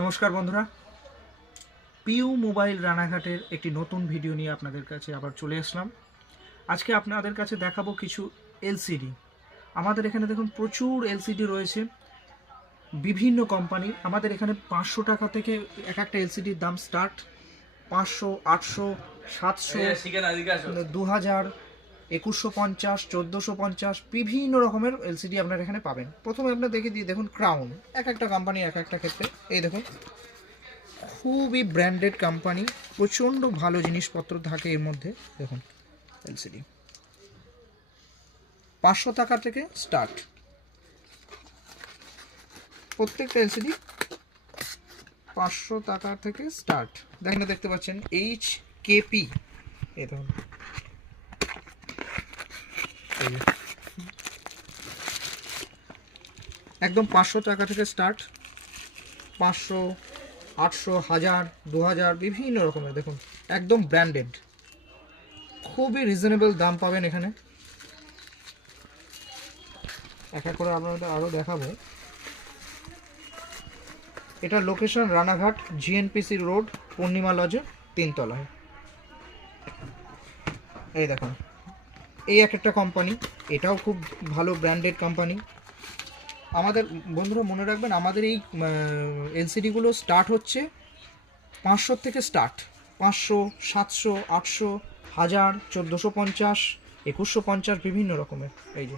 নমস্কার বন্ধুরা, পিউ মোবাইল রানাঘাটের একটি নতুন ভিডিও নিয়ে আপনাদের কাছে আবার চলে আসলাম। আজকে আপনাদের কাছে দেখাবো কিছু এলসিডি। আমাদের এখানে দেখুন প্রচুর এলসিডি রয়েছে বিভিন্ন কোম্পানির। আমাদের এখানে 500 টাকা থেকে এক একটা এলসিডির দাম স্টার্ট। 500, 800, 700, 2000, 2150, 1450 বিভিন্ন রকমের এলসিডি আপনার এখানে পাবেন। প্রথমে আপনার দেখে দিয়ে দেখুন ক্রাউন, এক একটা কোম্পানি এক একটা ক্ষেত্রে। এই দেখুন খুবই ব্র্যান্ডেড কোম্পানি, প্রচণ্ড ভালো জিনিসপত্র থাকে এর মধ্যে। দেখুন এলসিডি 500 টাকা থেকে স্টার্ট, প্রত্যেকটা এলসিডি 500 টাকা থেকে স্টার্ট। দেখেন, দেখতে পাচ্ছেন HKP। এই দেখুন একদম 500 টাকা থেকে স্টার্ট। 500, 800, 1000, 2000 বিভিন্ন রকমের। দেখুন একদম ব্র্যান্ডেড, খুবই রিজনেবল দাম পাবেন এখানে। এক এক করে আপনাদের আরও দেখাবো। এটা লোকেশন রানাঘাট, GNPC রোড, পূর্ণিমা লজের 3 তলায়। এই দেখুন এই এক একটা কোম্পানি, এটাও খুব ভালো ব্র্যান্ডেড কোম্পানি। আমাদের বন্ধুরা মনে রাখবেন, আমাদের এই এলসিডিগুলো স্টার্ট হচ্ছে 500 থেকে স্টার্ট। 500, 700, 800, 1000, 1450, 2150 বিভিন্ন রকমের। এই যে